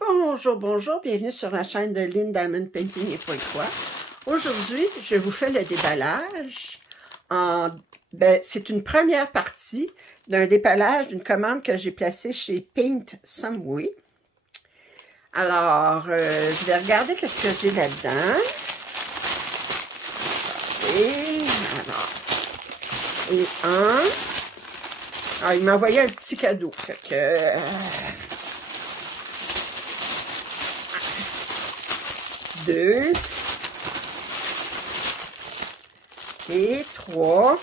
Bonjour, bonjour, bienvenue sur la chaîne de Lynn Diamond Painting et Point Croix. Aujourd'hui, je vous fais le déballage. C'est une première partie d'un déballage d'une commande que j'ai placée chez Paint Some Way. Alors, je vais regarder qu'est-ce que j'ai là-dedans. Alors, il m'a envoyé un petit cadeau. Fait que, deux et trois,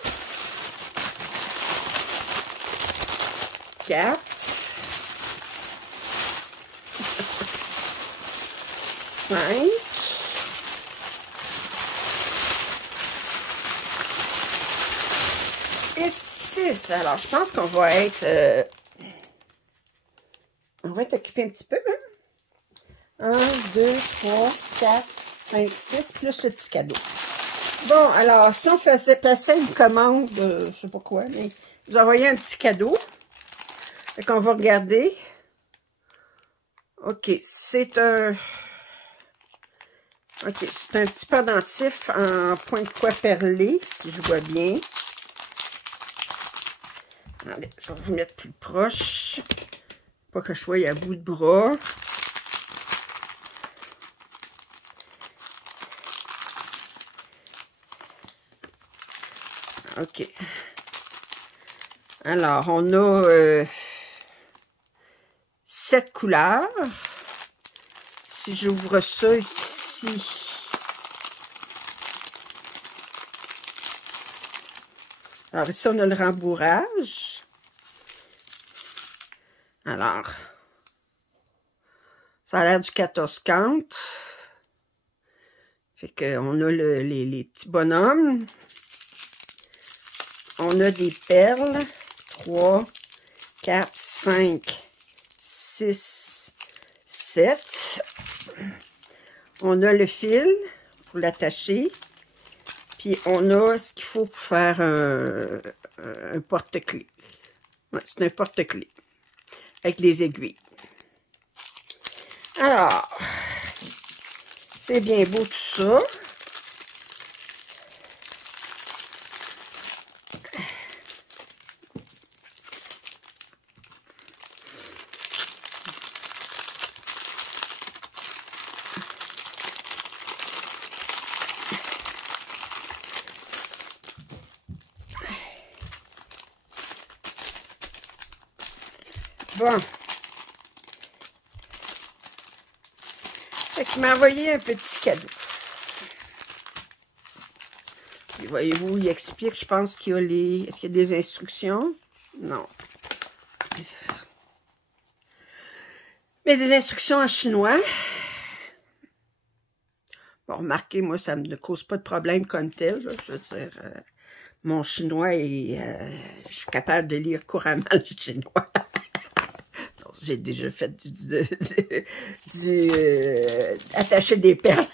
quatre, cinq, et six. Alors, je pense qu'on va être occupé un petit peu, hein? 1, 2, 3, 4, 5, 6, plus le petit cadeau. Bon, alors, si on faisait passer une commande, je sais pas quoi, mais vous envoyez un petit cadeau. Fait qu'on va regarder. OK, c'est un petit pendentif en point de croix perlé, si je vois bien. Attendez, je vais vous mettre plus proche. Pas que je sois à bout de bras. OK. Alors, on a 7 couleurs. Si j'ouvre ça ici, alors ici, on a le rembourrage. Alors, ça a l'air du 14 count. Fait qu'on a les petits bonhommes. On a des perles, 3, 4, 5, 6, 7. On a le fil pour l'attacher. Puis on a ce qu'il faut pour faire un porte-clés. Ouais, c'est un porte-clés avec les aiguilles. Alors, c'est bien beau tout ça. Bon. Fait qu'il m'a envoyé un petit cadeau. Et voyez-vous, il explique, je pense qu'il y a les... Est-ce qu'il y a des instructions? Non. Mais des instructions en chinois. Bon, remarquez, moi, ça ne me cause pas de problème comme tel. Là. Je veux dire, mon chinois est... je suis capable de lire couramment le chinois. J'ai déjà fait attacher des perles.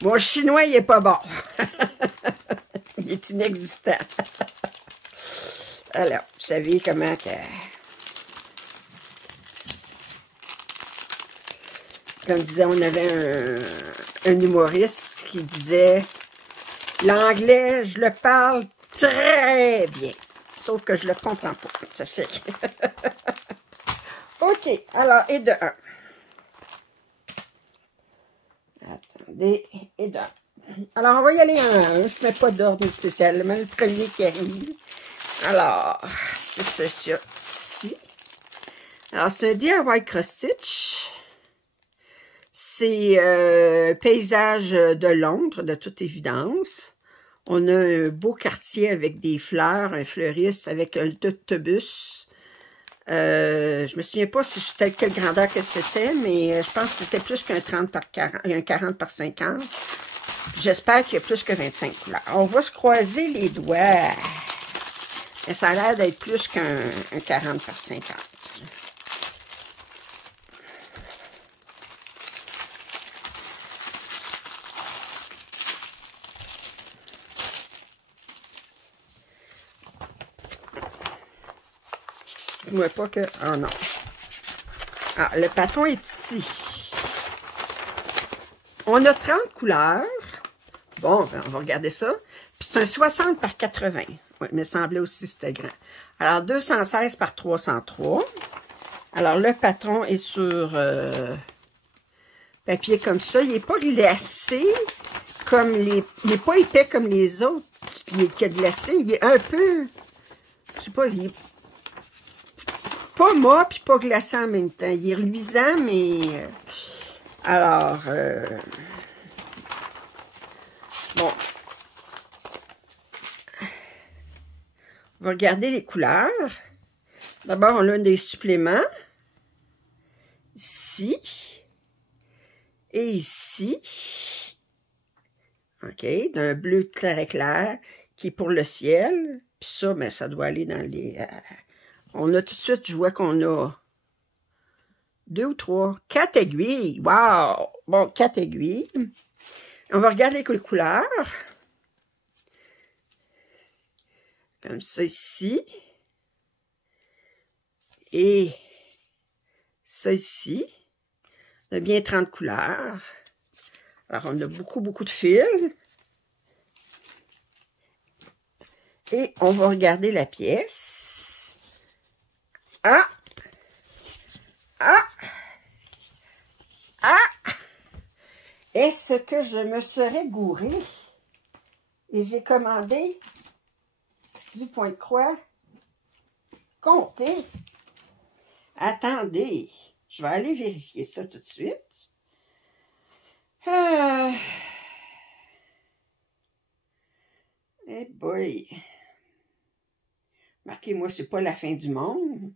Mon chinois, il n'est pas bon. Il est inexistant. Alors, vous savez comment que... Comme disait, on avait un humoriste qui disait « L'anglais, je le parle très bien. » Sauf que je le comprends pas. Ça fait. OK. Alors, et de 1. Attendez. Et de 1. Alors, on va y aller en 1. Je ne mets pas d'ordre spécial. Mais le premier qui arrive. Alors, c'est ça ici. Alors, c'est un DIY cross stitch. C'est paysage de Londres, de toute évidence. On a un beau quartier avec des fleurs, un fleuriste avec un autobus. Je me souviens pas si c'était quelle grandeur que c'était, mais je pense que c'était plus qu'un 30 par 40, un 40 par 50. J'espère qu'il y a plus que 25 couleurs. On va se croiser les doigts. Mais ça a l'air d'être plus qu'un 40 par 50. Dis-moi pas que... Oh non. Ah, le patron est ici. On a 30 couleurs. Bon, ben, on va regarder ça. Puis c'est un 60 par 80. Oui, il me semblait aussi que c'était grand. Alors, 216 par 303. Alors, le patron est sur papier comme ça. Il n'est pas glacé comme les... Il n'est pas épais comme les autres qui est glacé. Il est un peu... Je sais pas, il est pas mat puis pas glacé en même temps. Il est reluisant, mais... alors... bon. On va regarder les couleurs. D'abord, on a des suppléments. Ici. Et ici. OK. D'un bleu clair éclair qui est pour le ciel. Puis ça, ben, ça doit aller dans les... on a tout de suite, je vois qu'on a 2 ou 3, 4 aiguilles. Wow! Bon, 4 aiguilles. On va regarder les couleurs. Comme ça ici. Et ça ici. On a bien 30 couleurs. Alors, on a beaucoup, beaucoup de fils. Et on va regarder la pièce. Ah! Ah! Ah! Est-ce que je me serais gourée? Et j'ai commandé du point de croix compté. Attendez, je vais aller vérifier ça tout de suite. Eh boy! Marquez-moi, c'est pas la fin du monde.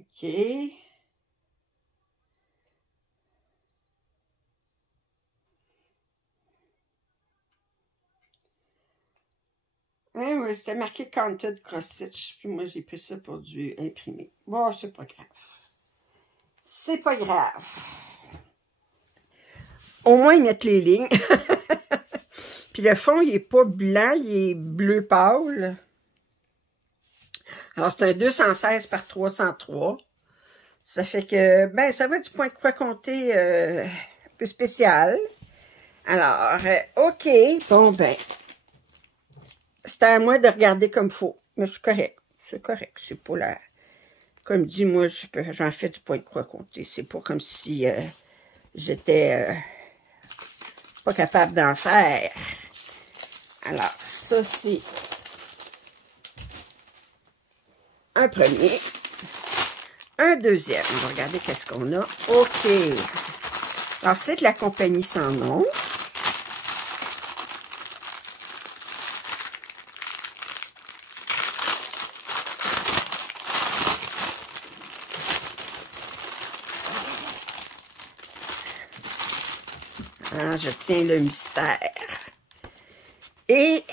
OK. Hein, ouais, c'était marqué Counted Cross-Stitch. Puis moi, j'ai pris ça pour du imprimé. Bon, c'est pas grave. C'est pas grave. Au moins, ils mettent les lignes. Puis le fond, il n'est pas blanc, il est bleu pâle. Alors, c'est un 216 par 303. Ça fait que, ben, ça va être du point de croix compté un peu spécial. Alors, OK. Bon, ben, c'est à moi de regarder comme il faut. Mais c'est correct. C'est correct. C'est pas la... Comme dit, moi, j'en fais du point de croix compté. C'est pas comme si j'étais pas capable d'en faire. Alors, ça, c'est un premier. Un deuxième. On va regarder qu'est-ce qu'on a. OK. Alors, c'est de la compagnie sans nom. Ah, je tiens le mystère. Et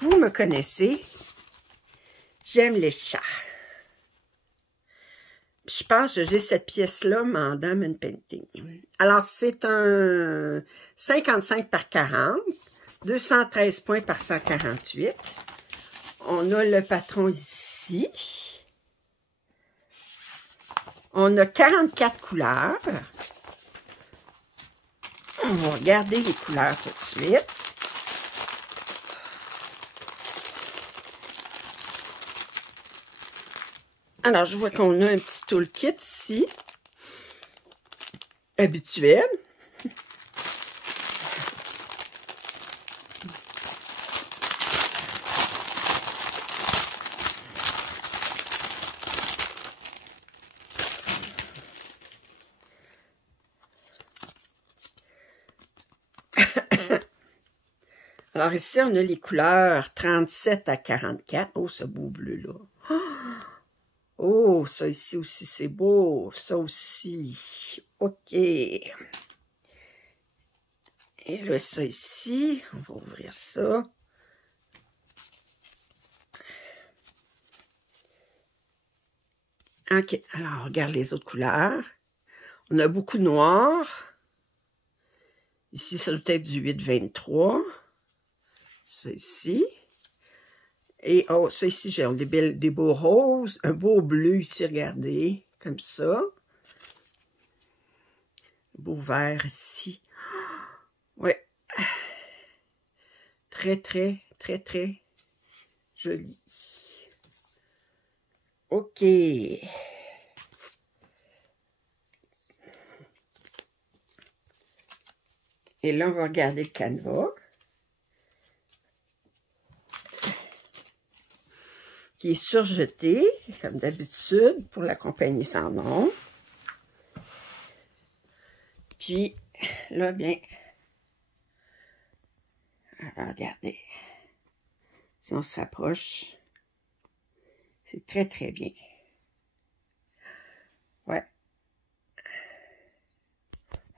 vous me connaissez, j'aime les chats. Je pense que j'ai cette pièce-là, mais en diamond painting. Alors, c'est un 55 par 40, 213 points par 148. On a le patron ici. On a 44 couleurs. On va regarder les couleurs tout de suite. Alors, je vois qu'on a un petit toolkit ici. Habituel. Alors ici, on a les couleurs 37 à 44. Oh, ce beau bleu-là. Oh, ça ici aussi, c'est beau. Ça aussi. OK. Et là, ça ici, on va ouvrir ça. OK. Alors, on regarde les autres couleurs. On a beaucoup de noir. Ici, ça doit être du 8,23. Ça ici. Et, oh, ça ici, j'ai des beaux roses. Un beau bleu ici, regardez. Comme ça. Un beau vert ici. Ouais. Très, très, très, très joli. OK. Et là, on va regarder le canevas. Qui est surjeté, comme d'habitude, pour la compagnie sans nom. Puis, là, bien, alors, regardez. Si on se rapproche, c'est très, très bien. Ouais.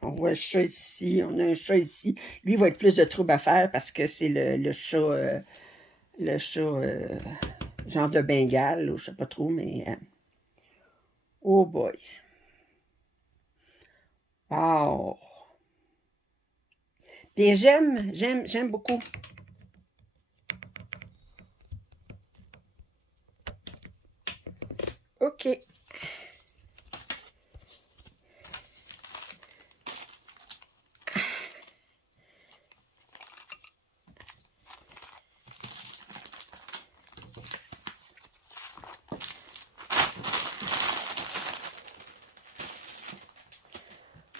On voit le chat ici, on a un chat ici. Lui, il va être plus de trouble à faire parce que c'est le chat, genre de Bengale, ou je sais pas trop, mais... oh boy. Wow. Puis j'aime beaucoup. OK.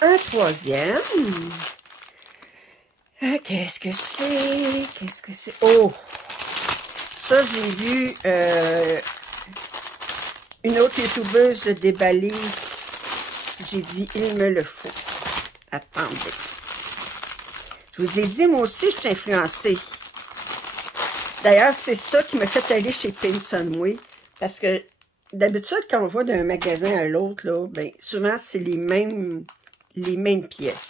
Un troisième. Ah, qu'est-ce que c'est? Qu'est-ce que c'est? Oh! Ça, j'ai vu une autre youtubeuse le déballer. J'ai dit, il me le faut. Attendez. Je vous ai dit, moi aussi, je suis influencée. D'ailleurs, c'est ça qui m'a fait aller chez Pinsonway. Parce que d'habitude, quand on va d'un magasin à l'autre, là, ben, souvent, c'est les mêmes pièces.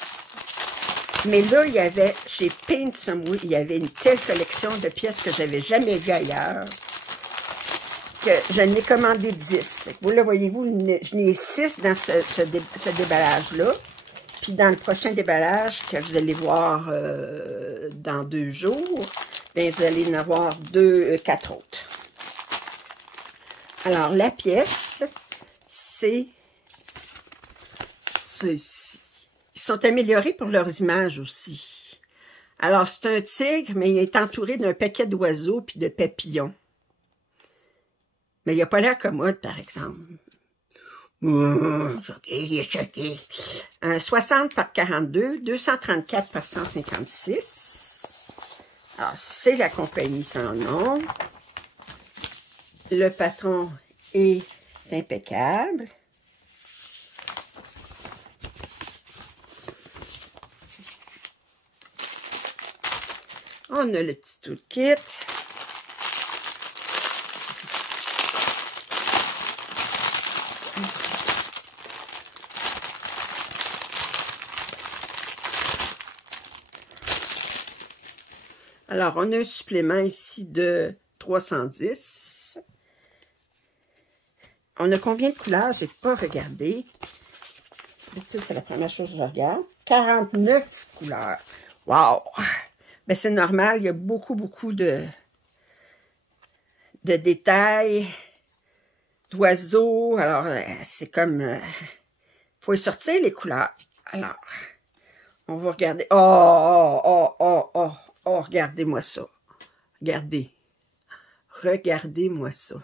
Mais là, il y avait, chez Pinsonway, il y avait une telle collection de pièces que j'avais jamais vues ailleurs, que je n'ai commandé 10. Fait que vous le voyez-vous, je n'ai 6 dans ce déballage-là. Puis dans le prochain déballage, que vous allez voir dans 2 jours, bien, vous allez en avoir 4 autres. Alors, la pièce, c'est ceci. Ils sont améliorés pour leurs images aussi. Alors, c'est un tigre, mais il est entouré d'un paquet d'oiseaux puis de papillons. Mais il n'a pas l'air commode, par exemple. Il est choqué. 60 par 42, 234 par 156. Alors, c'est la compagnie sans nom. Le patron est impeccable. On a le petit toolkit. Alors, on a un supplément ici de 310. On a combien de couleurs? Je n'ai pas regardé. C'est la première chose que je regarde. 49 couleurs. Wow! Ben, c'est normal, il y a beaucoup de détails, d'oiseaux. Alors, c'est comme... faut y sortir les couleurs. Alors, on va regarder. Oh, regardez-moi ça. Regardez. Regardez-moi ça.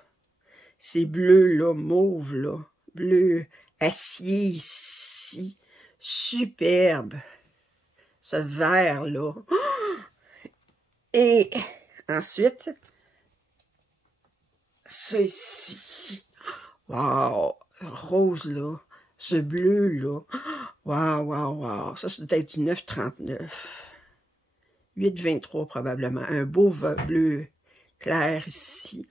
Ces bleus-là, mauves-là. Bleu acier ici. Superbe. Ce vert-là. Et ensuite, ceci. Wow! Rose-là. Ce bleu-là. Wow! Ça, c'est peut-être du 9,39. 8,23 probablement. Un beau bleu clair ici.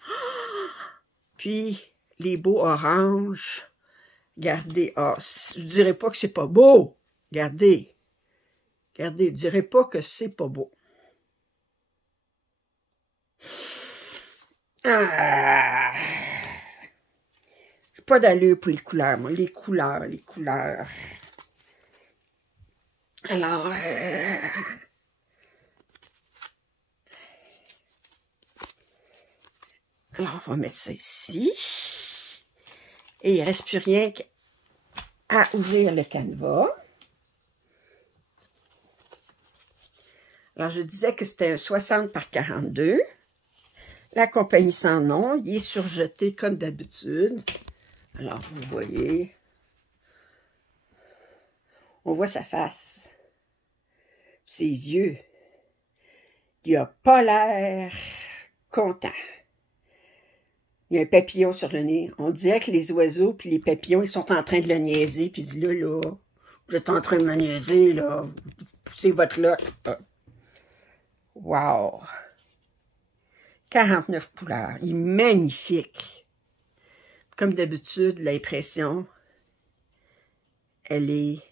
Puis, les beaux oranges. Regardez. Ah, je ne dirais pas que c'est pas beau. Regardez. Regardez, je ne dirais pas que c'est pas beau. Ah! J'ai pas d'allure pour les couleurs, moi. Les couleurs. Alors, on va mettre ça ici. Et il ne reste plus rien qu'à ouvrir le canevas. Alors, je disais que c'était un 60 par 42. La compagnie sans nom, il est surjeté comme d'habitude. Alors, vous voyez, on voit sa face, ses yeux. Il n'a pas l'air content. Il y a un papillon sur le nez. On dirait que les oiseaux puis les papillons, ils sont en train de le niaiser. Puis il dit, là, vous êtes en train de me niaiser, là. Vous poussez votre lot. Wow! 49 couleurs. Il est magnifique. Comme d'habitude, l'impression, elle est...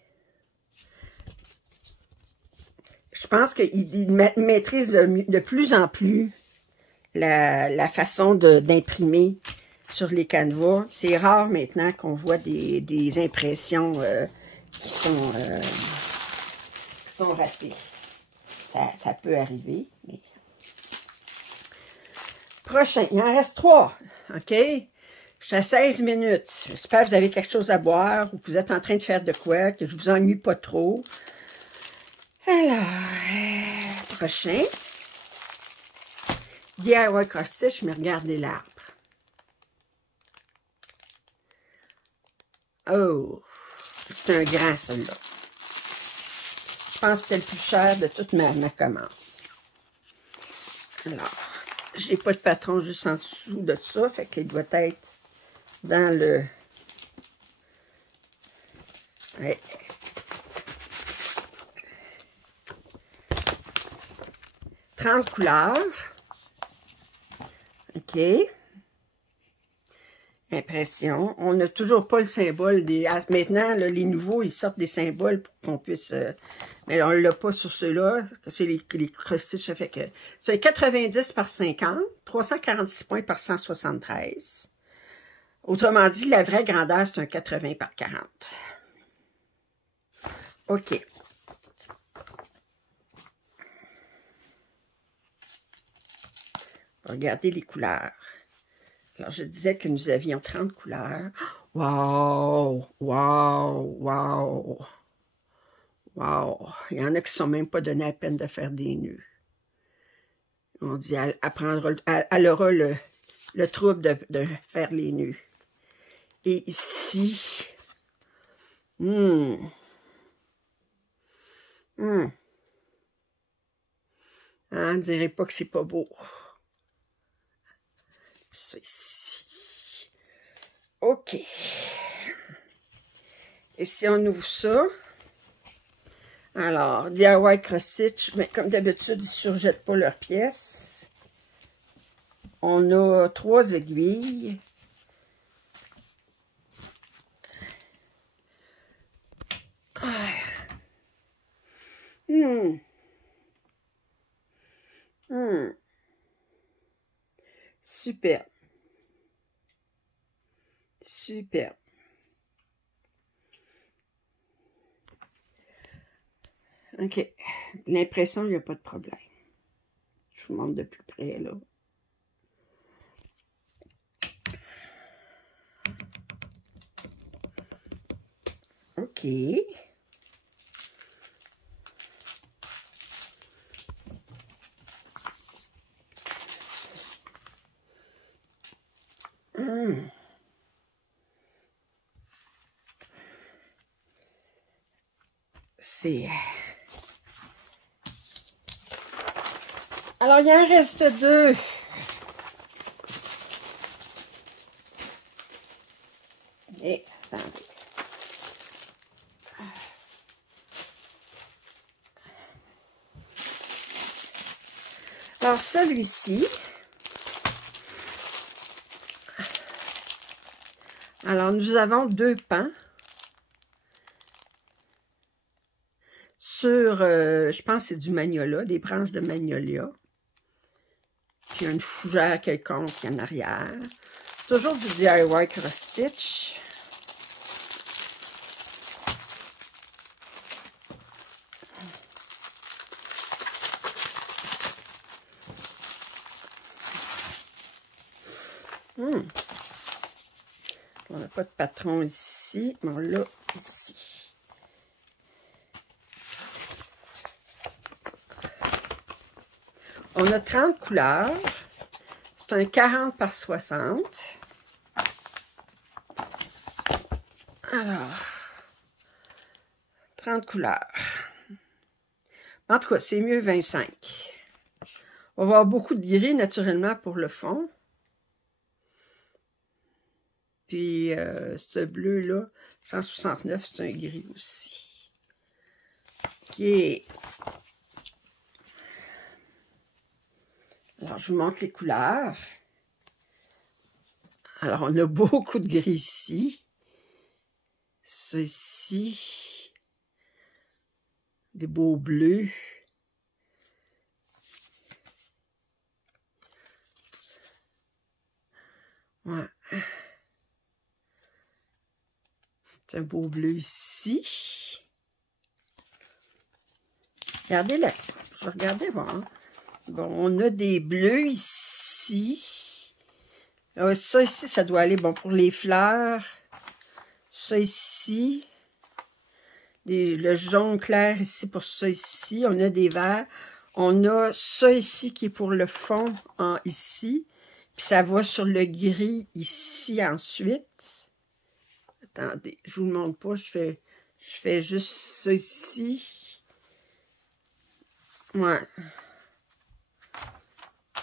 Je pense qu'il maîtrise de plus en plus la façon d'imprimer sur les canevas. C'est rare maintenant qu'on voit des impressions qui sont ratées. Ça peut arriver, mais... Prochain, il en reste 3, OK? Je suis à 16 minutes. J'espère que vous avez quelque chose à boire ou que vous êtes en train de faire de quoi, que je vous ennuie pas trop. Alors, prochain. DIY cross-stitch, mais regardez l'arbre. Oh, c'est un grand, celui-là. Je pense que c'était le plus cher de toute ma commande. Alors, j'ai pas de patron juste en dessous de ça, fait qu'il doit être dans le... Ouais. « 30 couleurs. OK. Impression. On n'a toujours pas le symbole des... Maintenant, là, les nouveaux, ils sortent des symboles pour qu'on puisse... mais on ne l'a pas sur ceux-là. C'est les cross-stitch, ça fait que... C'est 90 par 50, 346 points par 173. Autrement dit, la vraie grandeur, c'est un 80 par 40. OK. Regardez les couleurs. Alors, je disais que nous avions 30 couleurs. Wow! Wow! Wow! Wow! Il y en a qui ne sont même pas donné à peine de faire des nœuds. On dit, elle aura le trouble de faire les nœuds. Et ici, on ne dirait pas que c'est pas beau. Ça ici. OK. Et si on ouvre ça, alors, DIY cross-stitch, mais comme d'habitude, ils ne surjettent pas leurs pièces. On a 3 aiguilles. Super. Super. OK. L'impression, il n'y a pas de problème. Je vous montre de plus près, là. OK. C'est... Alors, il en reste 2. Et, attendez. Alors, celui-ci... Alors, nous avons 2 pans. Sur, je pense que c'est du magnolia, des branches de magnolia. Puis il y a une fougère quelconque en arrière. Toujours du DIY cross-stitch. On n'a pas de patron ici, mais on l'a ici. On a 30 couleurs. C'est un 40 par 60. Alors, 30 couleurs. En tout cas, c'est mieux 25. On va avoir beaucoup de gris, naturellement, pour le fond. Puis, ce bleu-là, 169, c'est un gris aussi. OK. Alors, je vous montre les couleurs. Alors, on a beaucoup de gris ici. Ça ici. Des beaux bleus. Ouais. C'est un beau bleu ici. Regardez là. Je vais regarder voir. Bon, on a des bleus ici. Ça ici, ça doit aller bon pour les fleurs. Ça ici. Le jaune clair ici pour ça ici. On a des verts. On a ça ici qui est pour le fond ici. Puis ça va sur le gris ici ensuite. Attendez, je vous le montre pas. Je fais juste ça ici. Ouais.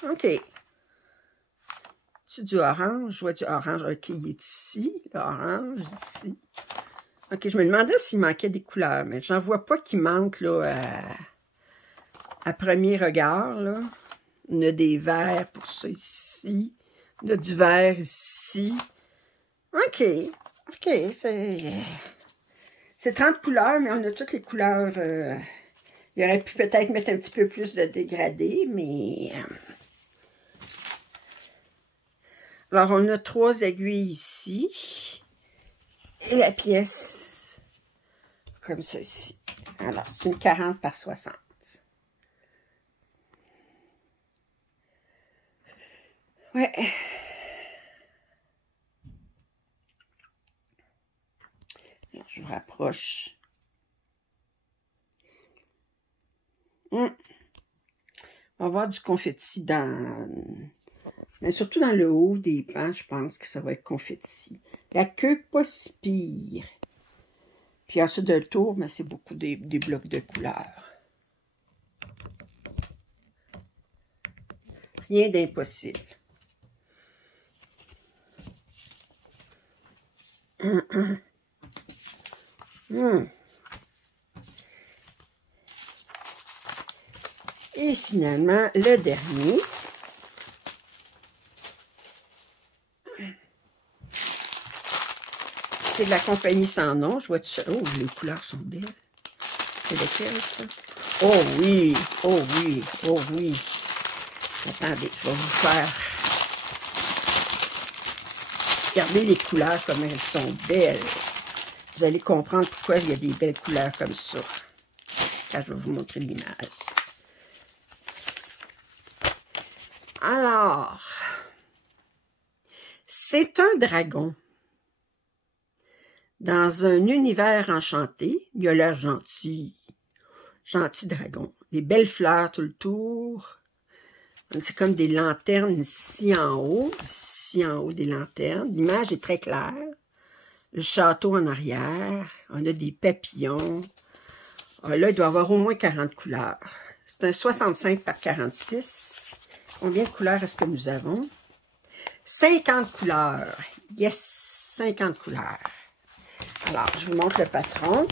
OK. C'est du orange. Je vois du orange. OK, il est ici. L'orange ici. OK, je me demandais s'il manquait des couleurs, mais j'en vois pas qui manque là, à premier regard. Là. On a des verts pour ça ici. On a du vert ici. OK. OK, c'est 30 couleurs, mais on a toutes les couleurs. Il aurait pu peut-être mettre un petit peu plus de dégradé, mais... Alors, on a 3 aiguilles ici. Et la pièce, comme ceci. Alors, c'est une 40 par 60. Ouais. Alors, je vous rapproche. On va avoir du confetti mais surtout dans le haut des pans, je pense que ça va être confetti. La queue, pas si pire. Puis ensuite, le tour, mais c'est beaucoup des blocs de couleurs. Rien d'impossible. Et finalement, le dernier. C'est de la compagnie sans nom. Je vois tout ça. Oh, les couleurs sont belles. C'est lequel, ça? Oh oui! Oh oui! Oh oui! Attendez, je vais vous faire... Regardez les couleurs, comme elles sont belles. Vous allez comprendre pourquoi il y a des belles couleurs comme ça. Quand je vais vous montrer l'image. Alors, c'est un dragon. Dans un univers enchanté, il a l'air gentil. Gentil dragon. Des belles fleurs tout le tour. C'est comme des lanternes ici en haut. Ici en haut des lanternes. L'image est très claire. Le château en arrière. On a des papillons. Ah, là, il doit y avoir au moins 40 couleurs. C'est un 65 par 46. Combien de couleurs est-ce que nous avons? 50 couleurs. Yes! 50 couleurs. Alors, je vous montre le patron.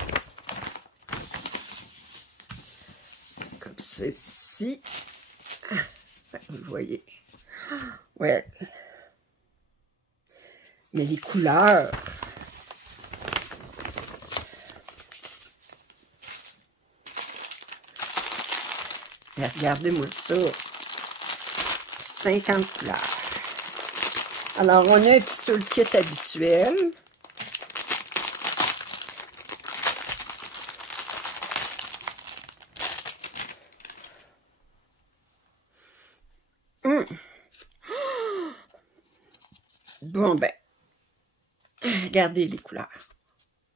Comme ceci. Vous le voyez. Ouais. Mais les couleurs. Regardez-moi ça. 50 couleurs. Alors, on a un petit toolkit habituel. Bon, ben, regardez les couleurs.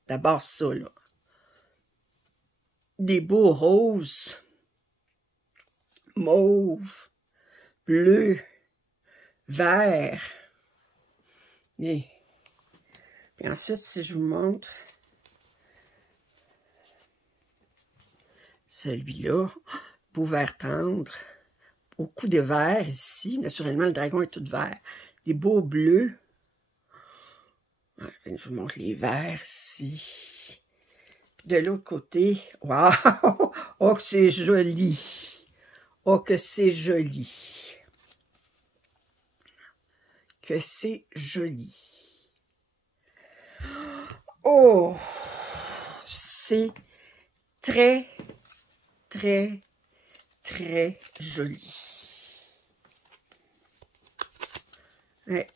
D'abord ça, là. Des beaux roses, mauve, bleu, vert. Et puis ensuite, si je vous montre celui-là, beau vert tendre, beaucoup de vert ici. Naturellement, le dragon est tout vert. Des beaux bleus. Ouais, je vous montre les verts ici. Puis de l'autre côté, waouh! Oh, que c'est joli! Oh, que c'est joli! Que c'est joli! Oh! C'est très, très, très joli. Ouais.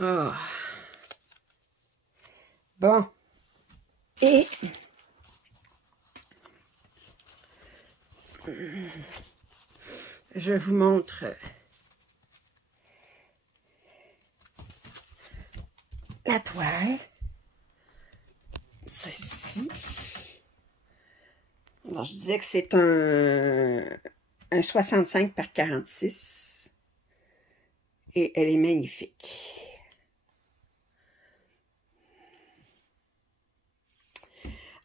Oh. Bon. Et je vous montre la toile. Ceci. Alors, je disais que c'est un 65 par 46. Et elle est magnifique.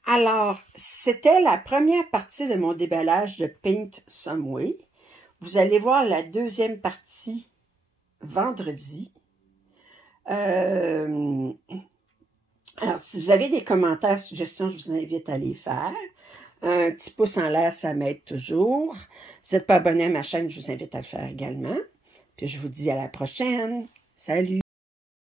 Alors, c'était la première partie de mon déballage de Paint Some Way. Vous allez voir la deuxième partie vendredi. Alors, si vous avez des commentaires, suggestions, je vous invite à les faire. Un petit pouce en l'air, ça m'aide toujours. Si vous n'êtes pas abonné à ma chaîne, je vous invite à le faire également. Puis je vous dis à la prochaine. Salut!